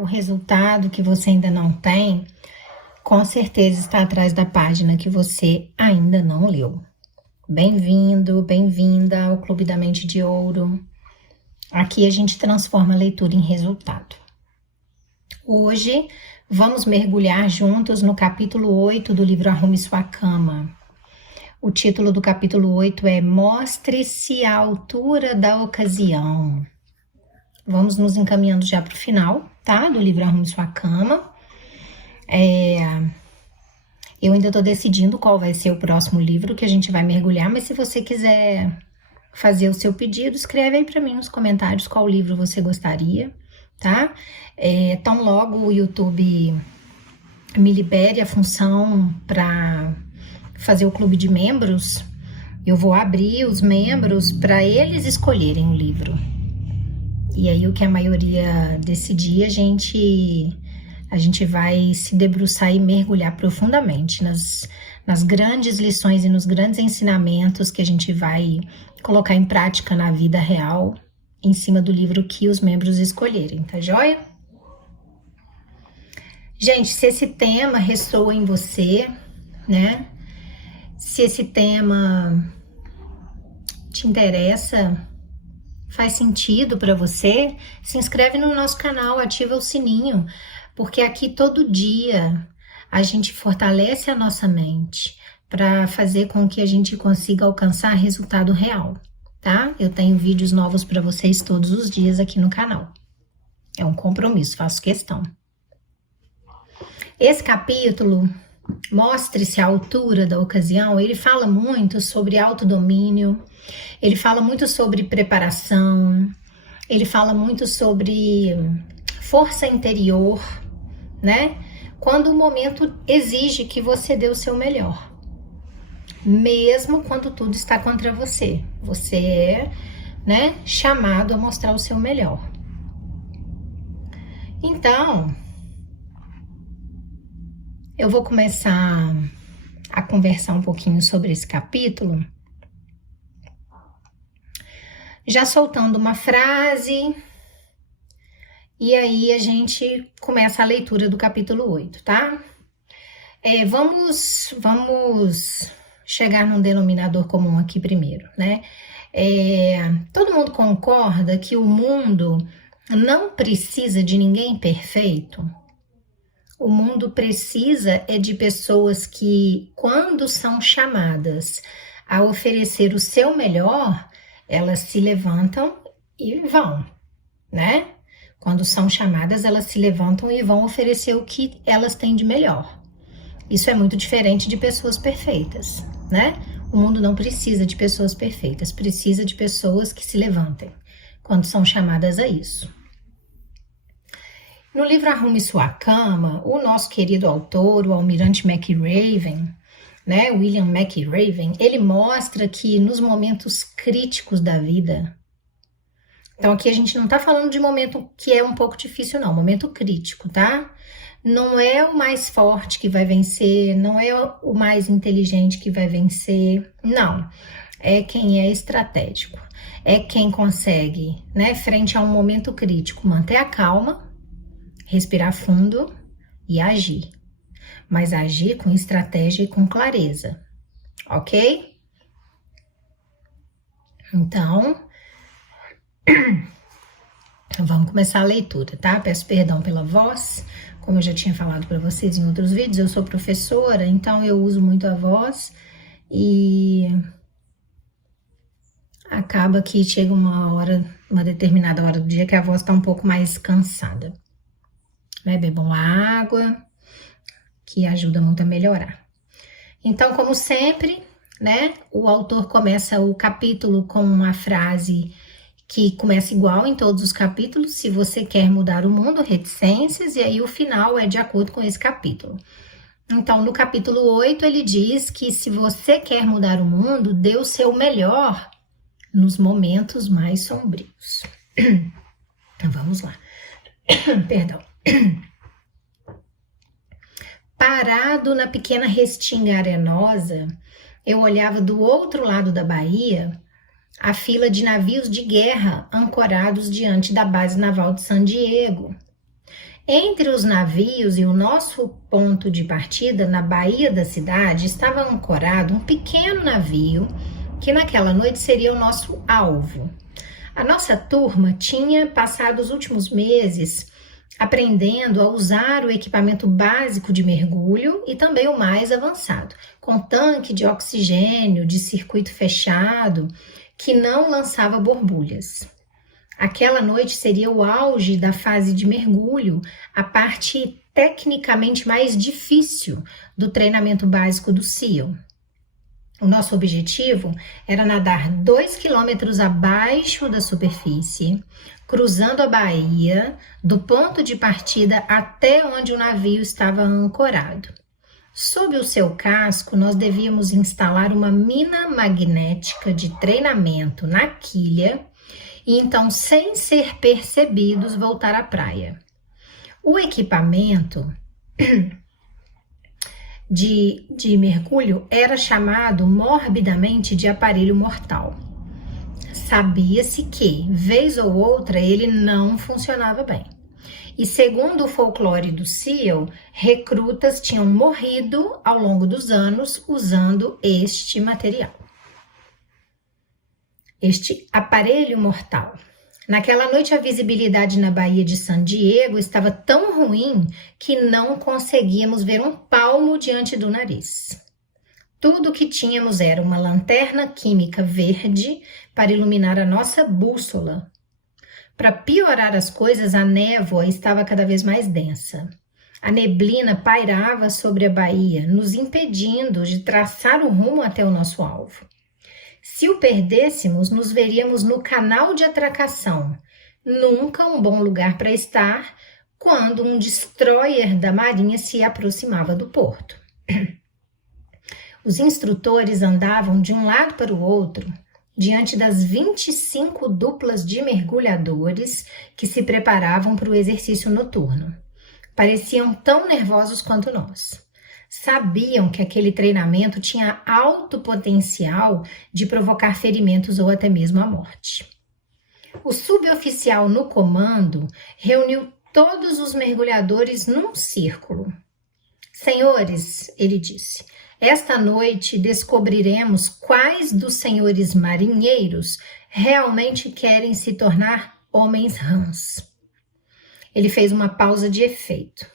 o resultado que você ainda não tem, com certeza está atrás da página que você ainda não leu. Bem-vindo, bem-vinda ao Clube da Mente de Ouro. Aqui a gente transforma a leitura em resultado. Hoje vamos mergulhar juntos no capítulo 8 do livro Arrume Sua Cama. O título do capítulo 8 é Mostre-se à altura da ocasião. Vamos nos encaminhando já para o final, tá? Do livro Arrume Sua Cama. Eu ainda estou decidindo qual vai ser o próximo livro que a gente vai mergulhar, mas se você quiser fazer o seu pedido, escreve aí para mim nos comentários qual livro você gostaria, tá? Tão logo o YouTube me libere a função para fazer o clube de membros, eu vou abrir os membros para eles escolherem o livro. E aí o que a maioria decidir, a gente vai se debruçar e mergulhar profundamente nas grandes lições e nos grandes ensinamentos que a gente vai colocar em prática na vida real, em cima do livro que os membros escolherem, tá joia? Gente, se esse tema ressoa em você, né? Se esse tema te interessa, faz sentido para você, se inscreve no nosso canal, ativa o sininho, porque aqui todo dia a gente fortalece a nossa mente para fazer com que a gente consiga alcançar resultado real, tá? Eu tenho vídeos novos para vocês todos os dias aqui no canal. É um compromisso, faço questão. Esse capítulo, Mostre-se à altura da ocasião, ele fala muito sobre autodomínio, ele fala muito sobre preparação, ele fala muito sobre força interior, né? Quando o momento exige que você dê o seu melhor, mesmo quando tudo está contra você, você é, né, chamado a mostrar o seu melhor. Então, eu vou começar a conversar um pouquinho sobre esse capítulo, já soltando uma frase, e aí a gente começa a leitura do capítulo 8, tá? Vamos chegar num denominador comum aqui primeiro, né? Todo mundo concorda que o mundo não precisa de ninguém perfeito? O mundo precisa de pessoas que, quando são chamadas a oferecer o seu melhor, elas se levantam e vão, né? Quando são chamadas, elas se levantam e vão oferecer o que elas têm de melhor. Isso é muito diferente de pessoas perfeitas, né? O mundo não precisa de pessoas perfeitas, precisa de pessoas que se levantem quando são chamadas a isso. No livro Arrume Sua Cama, o nosso querido autor, o almirante McRaven, né, William McRaven, ele mostra que nos momentos críticos da vida, então aqui a gente não tá falando de momento que é um pouco difícil não, momento crítico, tá? Não é o mais forte que vai vencer, não é o mais inteligente que vai vencer, não. É quem é estratégico, é quem consegue, né, frente a um momento crítico, manter a calma, respirar fundo e agir. Mas agir com estratégia e com clareza, ok? Então, vamos começar a leitura, tá? Peço perdão pela voz, como eu já tinha falado para vocês em outros vídeos, eu sou professora, então eu uso muito a voz e acaba que chega uma determinada hora do dia que a voz tá um pouco mais cansada. Né? Bebam água, que ajuda muito a melhorar. Então, como sempre, né, o autor começa o capítulo com uma frase que começa igual em todos os capítulos: se você quer mudar o mundo, reticências, e aí o final é de acordo com esse capítulo. Então, no capítulo 8, ele diz que se você quer mudar o mundo, dê o seu melhor nos momentos mais sombrios. Vamos lá. Perdão. Parado na pequena restinga arenosa, eu olhava do outro lado da baía a fila de navios de guerra ancorados diante da base naval de San Diego. Entre os navios e o nosso ponto de partida, na baía da cidade, estava ancorado um pequeno navio que naquela noite seria o nosso alvo. A nossa turma tinha passado os últimos meses aprendendo a usar o equipamento básico de mergulho e também o mais avançado, com tanque de oxigênio de circuito fechado que não lançava borbulhas. Aquela noite seria o auge da fase de mergulho, a parte tecnicamente mais difícil do treinamento básico do SEAL. O nosso objetivo era nadar 2 quilômetros abaixo da superfície, cruzando a baía, do ponto de partida até onde o navio estava ancorado. Sob o seu casco, nós devíamos instalar uma mina magnética de treinamento na quilha e então, sem ser percebidos, voltar à praia. O equipamento de mergulho era chamado morbidamente de aparelho mortal. Sabia-se que, vez ou outra, ele não funcionava bem. E segundo o folclore do SEAL, recrutas tinham morrido ao longo dos anos usando este material. Este aparelho mortal. Naquela noite, a visibilidade na Baía de San Diego estava tão ruim que não conseguíamos ver um palmo diante do nariz. Tudo o que tínhamos era uma lanterna química verde para iluminar a nossa bússola. Para piorar as coisas, a névoa estava cada vez mais densa. A neblina pairava sobre a baía, nos impedindo de traçar o rumo até o nosso alvo. Se o perdêssemos, nos veríamos no canal de atracação, nunca um bom lugar para estar quando um destroyer da marinha se aproximava do porto. Os instrutores andavam de um lado para o outro, diante das 25 duplas de mergulhadores que se preparavam para o exercício noturno. Pareciam tão nervosos quanto nós. Sabiam que aquele treinamento tinha alto potencial de provocar ferimentos ou até mesmo a morte. O suboficial no comando reuniu todos os mergulhadores num círculo. Senhores, ele disse, esta noite descobriremos quais dos senhores marinheiros realmente querem se tornar homens rãs. Ele fez uma pausa de efeito.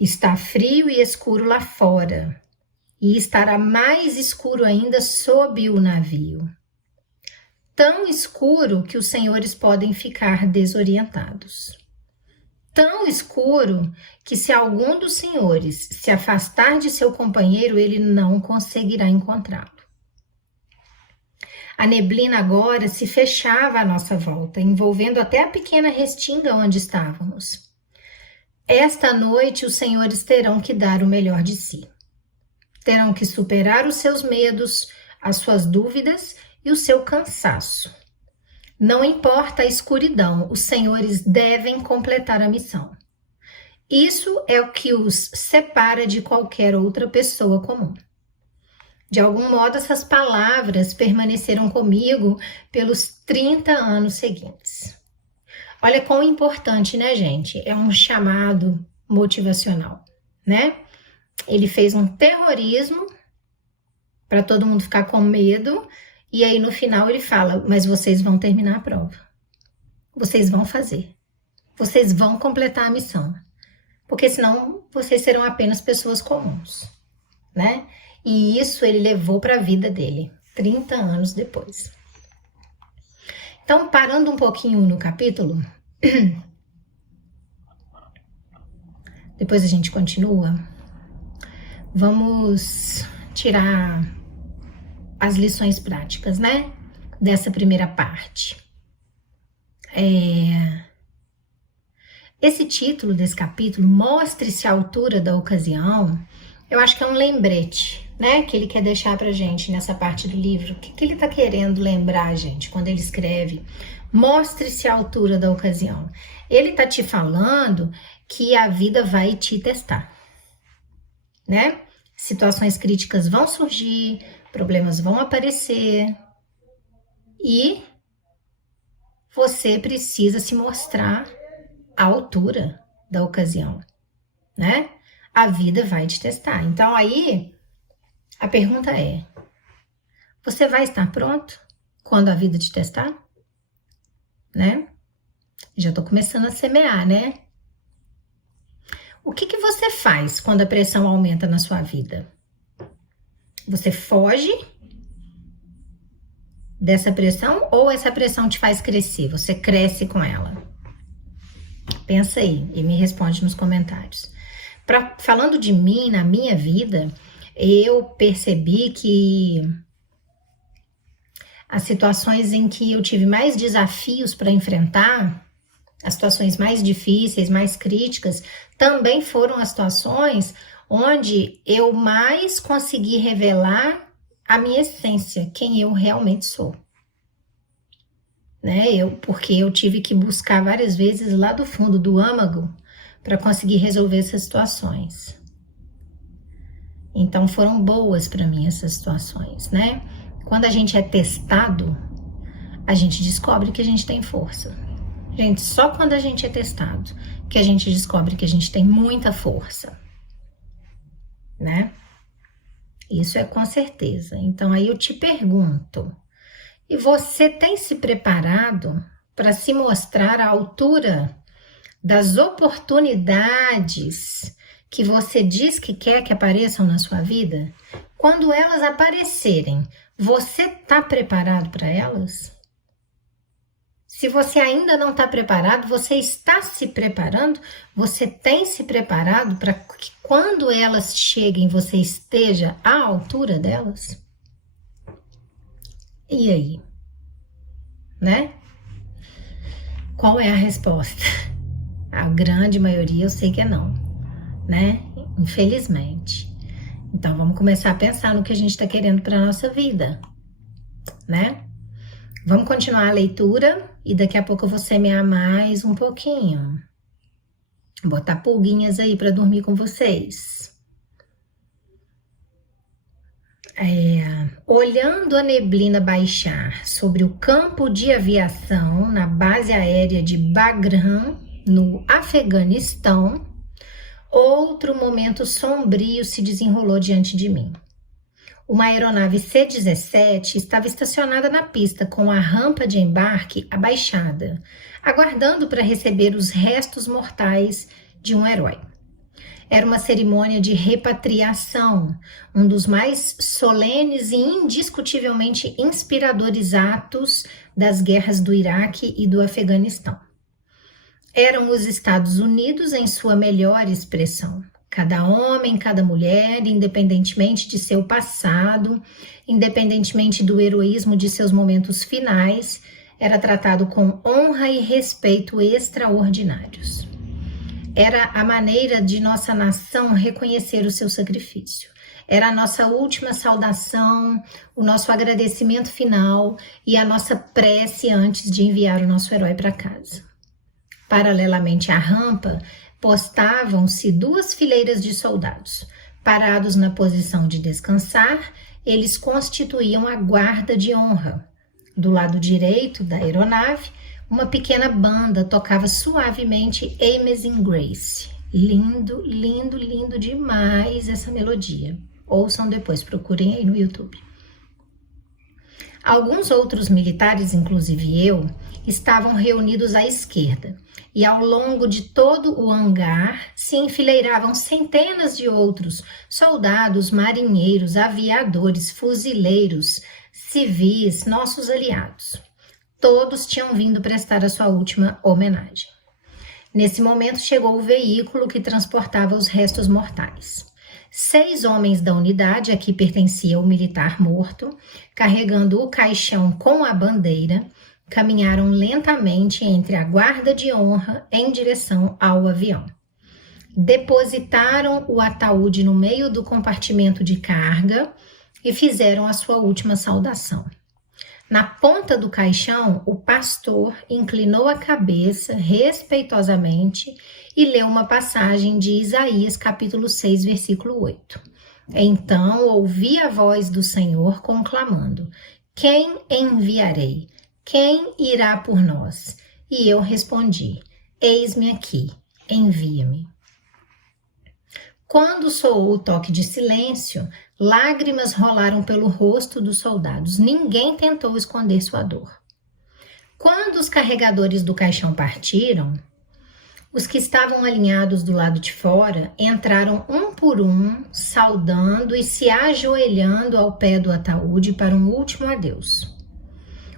Está frio e escuro lá fora, e estará mais escuro ainda sob o navio. Tão escuro que os senhores podem ficar desorientados. Tão escuro que se algum dos senhores se afastar de seu companheiro, ele não conseguirá encontrá-lo. A neblina agora se fechava à nossa volta, envolvendo até a pequena restinga onde estávamos. Esta noite os senhores terão que dar o melhor de si. Terão que superar os seus medos, as suas dúvidas e o seu cansaço. Não importa a escuridão, os senhores devem completar a missão. Isso é o que os separa de qualquer outra pessoa comum. De algum modo, essas palavras permaneceram comigo pelos 30 anos seguintes. Olha quão importante, né, gente? É um chamado motivacional, né? Ele fez um terrorismo para todo mundo ficar com medo e aí no final ele fala, mas vocês vão terminar a prova. Vocês vão fazer. Vocês vão completar a missão. Porque senão vocês serão apenas pessoas comuns, né? E isso ele levou para a vida dele, 30 anos depois. Então, parando um pouquinho no capítulo, depois a gente continua, vamos tirar as lições práticas, né? Dessa primeira parte. Esse título desse capítulo, Mostre-se à altura da ocasião, eu acho que é um lembrete, né? Que ele quer deixar pra gente nessa parte do livro. O que ele tá querendo lembrar, gente, quando ele escreve Mostre-se à altura da ocasião? Ele tá te falando que a vida vai te testar, né? Situações críticas vão surgir, problemas vão aparecer e você precisa se mostrar à altura da ocasião, né? A vida vai te testar. Então aí a pergunta é: você vai estar pronto quando a vida te testar? Né? Já tô começando a semear, né? O que você faz quando a pressão aumenta na sua vida? Você foge dessa pressão ou essa pressão te faz crescer? Você cresce com ela? Pensa aí e me responde nos comentários. Falando de mim, na minha vida, eu percebi que as situações em que eu tive mais desafios para enfrentar, as situações mais difíceis, mais críticas, também foram as situações onde eu mais consegui revelar a minha essência, quem eu realmente sou. Né? Porque eu tive que buscar várias vezes lá do fundo do âmago para conseguir resolver essas situações. Então foram boas para mim essas situações, né? Quando a gente é testado, a gente descobre que a gente tem força. Gente, só quando a gente é testado que a gente descobre que a gente tem muita força, né? Isso é com certeza. Então aí eu te pergunto, e você tem se preparado para se mostrar à altura das oportunidades que você diz que quer que apareçam na sua vida? Quando elas aparecerem, você está preparado para elas? Se você ainda não está preparado, você está se preparando? Você tem se preparado para que quando elas cheguem, você esteja à altura delas? E aí? Né? Qual é a resposta? A grande maioria eu sei que é não, né? Infelizmente. Então vamos começar a pensar no que a gente está querendo para a nossa vida, né? Vamos continuar a leitura e daqui a pouco eu vou semear mais um pouquinho. Botar pulguinhas aí para dormir com vocês. Olhando a neblina baixar sobre o campo de aviação na base aérea de Bagram, no Afeganistão, outro momento sombrio se desenrolou diante de mim. Uma aeronave C-17 estava estacionada na pista com a rampa de embarque abaixada, aguardando para receber os restos mortais de um herói. Era uma cerimônia de repatriação, um dos mais solenes e indiscutivelmente inspiradores atos das guerras do Iraque e do Afeganistão. Eram os Estados Unidos em sua melhor expressão. Cada homem, cada mulher, independentemente de seu passado, independentemente do heroísmo de seus momentos finais, era tratado com honra e respeito extraordinários. Era a maneira de nossa nação reconhecer o seu sacrifício. Era a nossa última saudação, o nosso agradecimento final e a nossa prece antes de enviar o nosso herói para casa. Paralelamente à rampa, postavam-se 2 fileiras de soldados. Parados na posição de descansar, eles constituíam a guarda de honra. Do lado direito da aeronave, uma pequena banda tocava suavemente Amazing Grace. Lindo, lindo, lindo demais essa melodia. Ouçam depois, procurem aí no YouTube. Alguns outros militares, inclusive eu, estavam reunidos à esquerda, e ao longo de todo o hangar se enfileiravam centenas de outros soldados, marinheiros, aviadores, fuzileiros, civis, nossos aliados. Todos tinham vindo prestar a sua última homenagem. Nesse momento chegou o veículo que transportava os restos mortais. 6 homens da unidade a que pertencia o militar morto, carregando o caixão com a bandeira, caminharam lentamente entre a guarda de honra em direção ao avião. Depositaram o ataúde no meio do compartimento de carga e fizeram a sua última saudação. Na ponta do caixão, o pastor inclinou a cabeça respeitosamente e leu uma passagem de Isaías, capítulo 6, versículo 8. Então ouvi a voz do Senhor conclamando: quem enviarei? Quem irá por nós? E eu respondi: eis-me aqui, envia-me. Quando soou o toque de silêncio, lágrimas rolaram pelo rosto dos soldados. Ninguém tentou esconder sua dor. Quando os carregadores do caixão partiram, os que estavam alinhados do lado de fora entraram um por um, saudando e se ajoelhando ao pé do ataúde para um último adeus.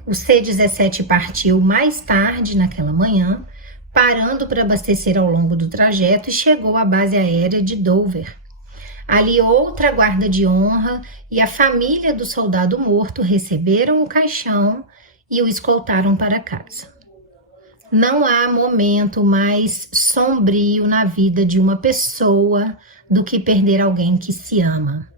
O C-17 partiu mais tarde naquela manhã, parando para abastecer ao longo do trajeto, e chegou à base aérea de Dover. Ali outra guarda de honra e a família do soldado morto receberam o caixão e o escoltaram para casa. Não há momento mais sombrio na vida de uma pessoa do que perder alguém que se ama.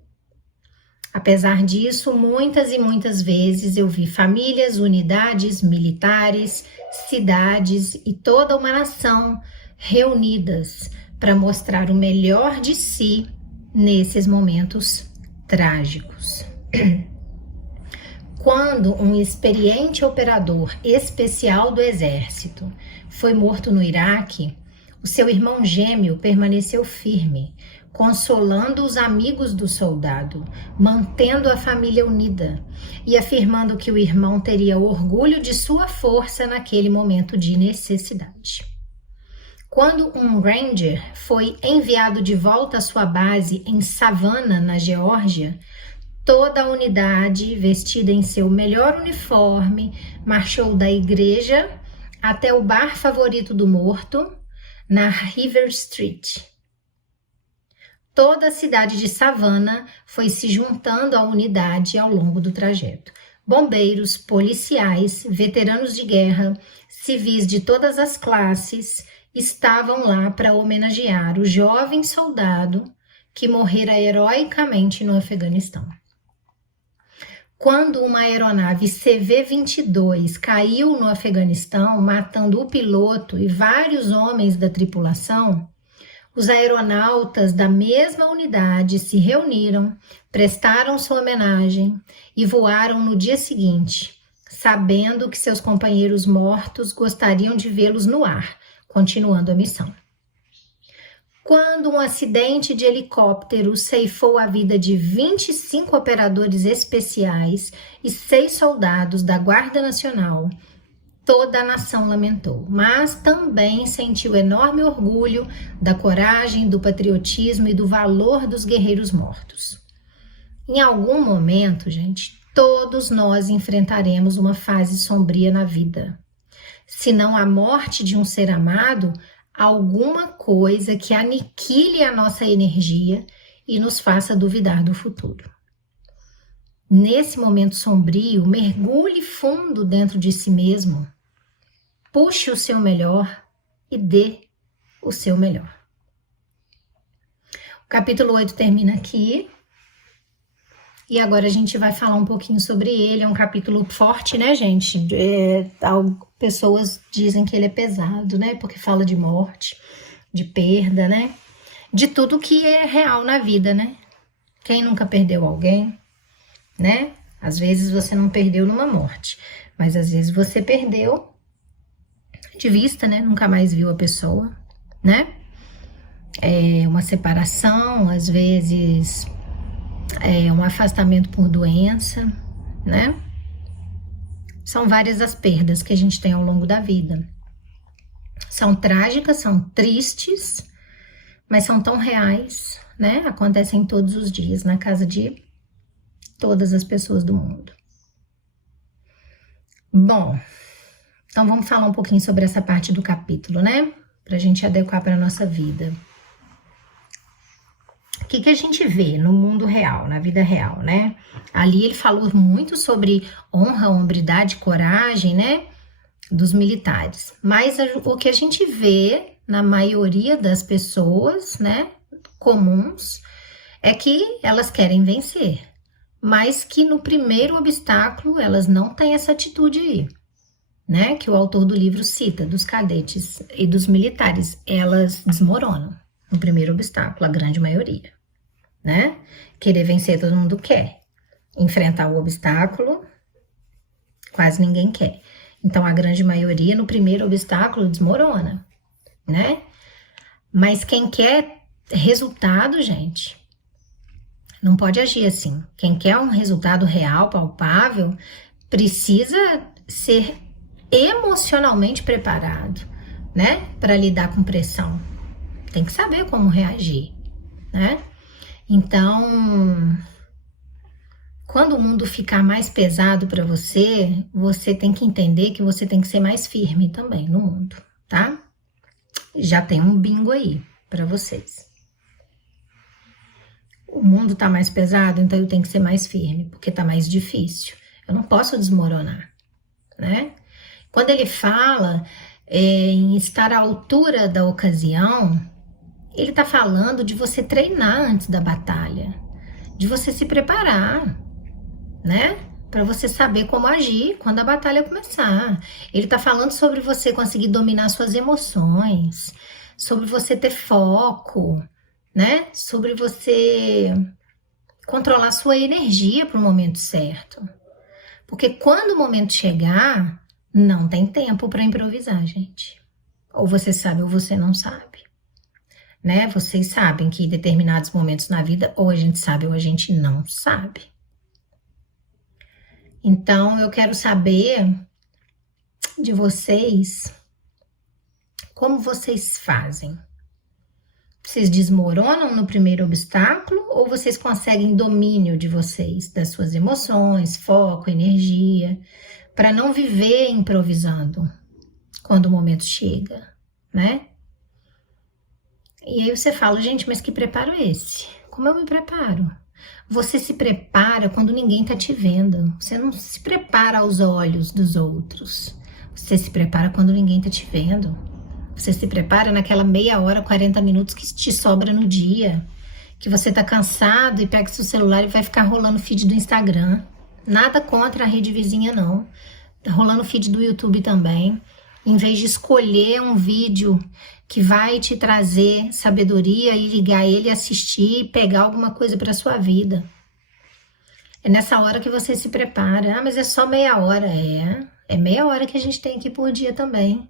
Apesar disso, muitas e muitas vezes eu vi famílias, unidades militares, cidades e toda uma nação reunidas para mostrar o melhor de si nesses momentos trágicos. Quando um experiente operador especial do exército foi morto no Iraque, o seu irmão gêmeo permaneceu firme, consolando os amigos do soldado, mantendo a família unida e afirmando que o irmão teria orgulho de sua força naquele momento de necessidade. Quando um Ranger foi enviado de volta à sua base em Savannah, na Geórgia, toda a unidade, vestida em seu melhor uniforme, marchou da igreja até o bar favorito do morto, na River Street. Toda a cidade de Savannah foi se juntando à unidade ao longo do trajeto. Bombeiros, policiais, veteranos de guerra, civis de todas as classes estavam lá para homenagear o jovem soldado que morrera heroicamente no Afeganistão. Quando uma aeronave CV-22 caiu no Afeganistão, matando o piloto e vários homens da tripulação, os aeronautas da mesma unidade se reuniram, prestaram sua homenagem e voaram no dia seguinte, sabendo que seus companheiros mortos gostariam de vê-los no ar, continuando a missão. Quando um acidente de helicóptero ceifou a vida de 25 operadores especiais e 6 soldados da Guarda Nacional, toda a nação lamentou, mas também sentiu enorme orgulho da coragem, do patriotismo e do valor dos guerreiros mortos. Em algum momento, gente, todos nós enfrentaremos uma fase sombria na vida. Se não a morte de um ser amado, alguma coisa que aniquile a nossa energia e nos faça duvidar do futuro. Nesse momento sombrio, mergulhe fundo dentro de si mesmo, puxe o seu melhor e dê o seu melhor. O capítulo 8 termina aqui. E agora a gente vai falar um pouquinho sobre ele. É um capítulo forte, né, gente? Pessoas dizem que ele é pesado, né? Porque fala de morte, de perda, né? De tudo que é real na vida, né? Quem nunca perdeu alguém, né? Às vezes você não perdeu numa morte, mas às vezes você perdeu de vista, né? Nunca mais viu a pessoa, né? É uma separação, às vezes um afastamento por doença, né? São várias as perdas que a gente tem ao longo da vida. São trágicas, são tristes, mas são tão reais, né? Acontecem todos os dias na casa de todas as pessoas do mundo. Bom, então vamos falar um pouquinho sobre essa parte do capítulo, né? Pra gente adequar para a nossa vida. O que a gente vê no mundo real, na vida real, né? Ali ele falou muito sobre honra, hombridade, coragem, né? Dos militares. Mas o que a gente vê na maioria das pessoas, né? Comuns, é que elas querem vencer. Mas que no primeiro obstáculo elas não têm essa atitude aí, né? Que o autor do livro cita, dos cadetes e dos militares. Elas desmoronam no primeiro obstáculo, a grande maioria, né? Querer vencer todo mundo quer. Enfrentar o obstáculo, quase ninguém quer. Então, a grande maioria, no primeiro obstáculo, desmorona, né? Mas quem quer resultado, gente, não pode agir assim. Quem quer um resultado real, palpável, precisa ser emocionalmente preparado, né? Para lidar com pressão. Tem que saber como reagir, né? Então, quando o mundo ficar mais pesado para você, você tem que entender que você tem que ser mais firme também no mundo, tá? Já tem um bingo aí para vocês. O mundo tá mais pesado, então eu tenho que ser mais firme, porque tá mais difícil. Eu não posso desmoronar, né? Quando ele fala em estar à altura da ocasião, ele tá falando de você treinar antes da batalha, de você se preparar, né? Para você saber como agir quando a batalha começar. Ele tá falando sobre você conseguir dominar suas emoções, sobre você ter foco, né? Sobre você controlar sua energia para o momento certo. Porque quando o momento chegar, não tem tempo para improvisar, gente. Ou você sabe ou você não sabe, né? Vocês sabem que em determinados momentos na vida, ou a gente sabe ou a gente não sabe. Então, eu quero saber de vocês como vocês fazem. Vocês desmoronam no primeiro obstáculo ou vocês conseguem domínio de vocês, das suas emoções, foco, energia, para não viver improvisando quando o momento chega, né? E aí você fala, gente, mas que preparo é esse? Como eu me preparo? Você se prepara quando ninguém tá te vendo. Você não se prepara aos olhos dos outros. Você se prepara quando ninguém tá te vendo. Você se prepara naquela meia hora, 40 minutos que te sobra no dia. Que você tá cansado e pega seu celular e vai ficar rolando o feed do Instagram. Nada contra a rede vizinha, não. Tá rolando o feed do YouTube também. Em vez de escolher um vídeo que vai te trazer sabedoria e ligar ele, assistir e pegar alguma coisa para sua vida. É nessa hora que você se prepara. Ah, mas é só meia hora. É meia hora que a gente tem aqui por dia também.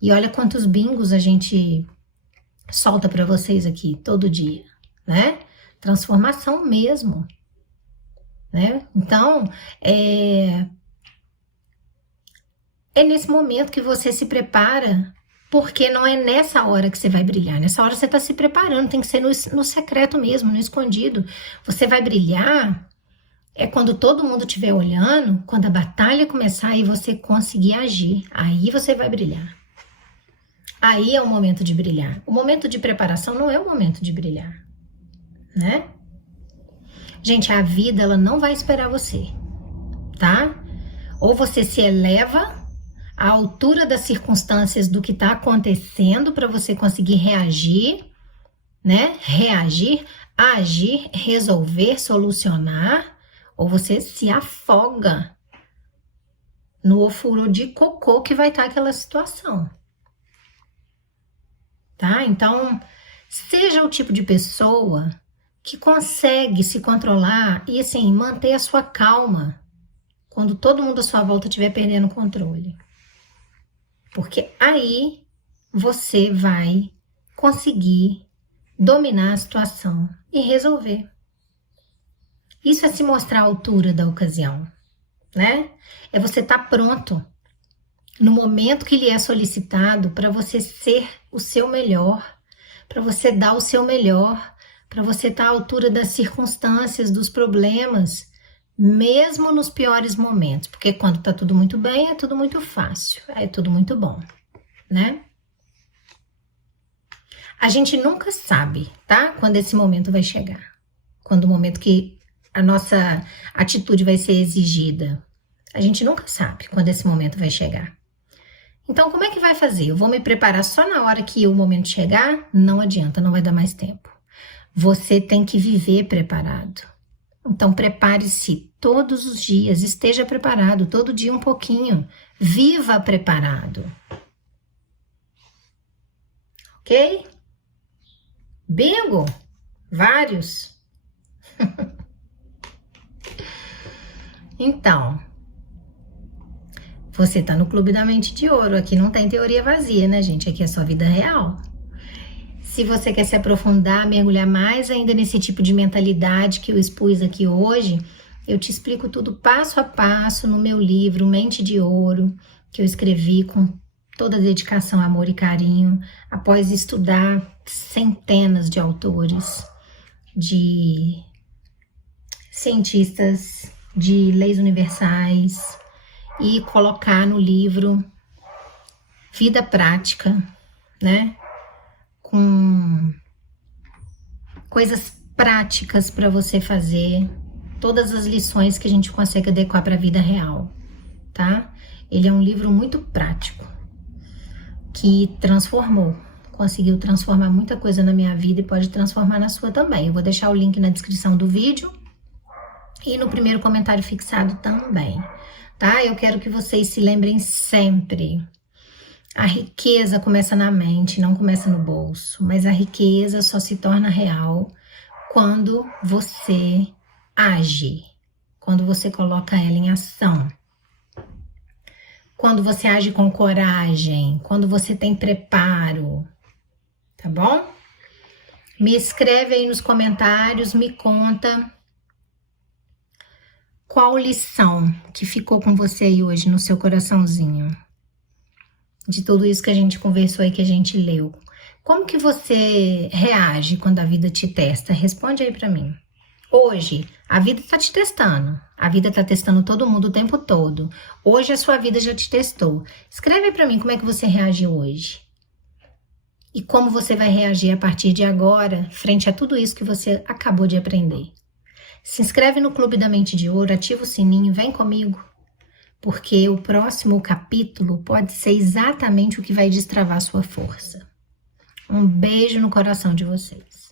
E olha quantos bingos a gente solta para vocês aqui todo dia, né? Transformação mesmo, né? Então, é nesse momento que você se prepara, porque não é nessa hora que você vai brilhar. Nessa hora você está se preparando, tem que ser no secreto mesmo, no escondido. Você vai brilhar quando todo mundo estiver olhando, quando a batalha começar e você conseguir agir. Aí você vai brilhar. Aí é o momento de brilhar. O momento de preparação não é o momento de brilhar, né? Gente, a vida, ela não vai esperar você, tá? Ou você se eleva à altura das circunstâncias do que está acontecendo para você conseguir reagir, né? Reagir, agir, resolver, solucionar, ou você se afoga no ofuro de cocô que vai estar aquela situação. Tá? Então, seja o tipo de pessoa que consegue se controlar e, assim, manter a sua calma quando todo mundo à sua volta estiver perdendo o controle. Porque aí você vai conseguir dominar a situação e resolver. Isso é se mostrar à altura da ocasião, né? É você estar pronto no momento que lhe é solicitado para você ser o seu melhor, para você dar o seu melhor, para você estar à altura das circunstâncias, dos problemas, mesmo nos piores momentos, porque quando tá tudo muito bem, é tudo muito fácil, é tudo muito bom, né? A gente nunca sabe, tá? Quando esse momento vai chegar, quando o momento que a nossa atitude vai ser exigida. A gente nunca sabe quando esse momento vai chegar. Então, como é que vai fazer? Eu vou me preparar só na hora que o momento chegar? Não adianta, não vai dar mais tempo. Você tem que viver preparado. Então, prepare-se todos os dias, esteja preparado, todo dia um pouquinho. Viva preparado. Ok? Bingo? Vários? Então, você tá no Clube da Mente de Ouro. Aqui não tem teoria vazia, né, gente? Aqui é só vida real. Se você quer se aprofundar, mergulhar mais ainda nesse tipo de mentalidade que eu expus aqui hoje, eu te explico tudo passo a passo no meu livro Mente de Ouro, que eu escrevi com toda dedicação, amor e carinho, após estudar centenas de autores, de cientistas, de leis universais, e colocar no livro vida prática, né? Com coisas práticas para você fazer, todas as lições que a gente consegue adequar para a vida real, tá? Ele é um livro muito prático, que conseguiu transformar muita coisa na minha vida e pode transformar na sua também. Eu vou deixar o link na descrição do vídeo e no primeiro comentário fixado também, tá? Eu quero que vocês se lembrem sempre: a riqueza começa na mente, não começa no bolso, mas a riqueza só se torna real quando você age, quando você coloca ela em ação, quando você age com coragem, quando você tem preparo, tá bom? Me escreve aí nos comentários, me conta qual lição que ficou com você aí hoje no seu coraçãozinho, de tudo isso que a gente conversou e que a gente leu. Como que você reage quando a vida te testa? Responde aí pra mim. Hoje, a vida tá te testando. A vida tá testando todo mundo o tempo todo. Hoje a sua vida já te testou. Escreve aí pra mim como é que você reage hoje. E como você vai reagir a partir de agora, frente a tudo isso que você acabou de aprender. Se inscreve no Clube da Mente de Ouro, ativa o sininho, vem comigo. Porque o próximo capítulo pode ser exatamente o que vai destravar sua força. Um beijo no coração de vocês.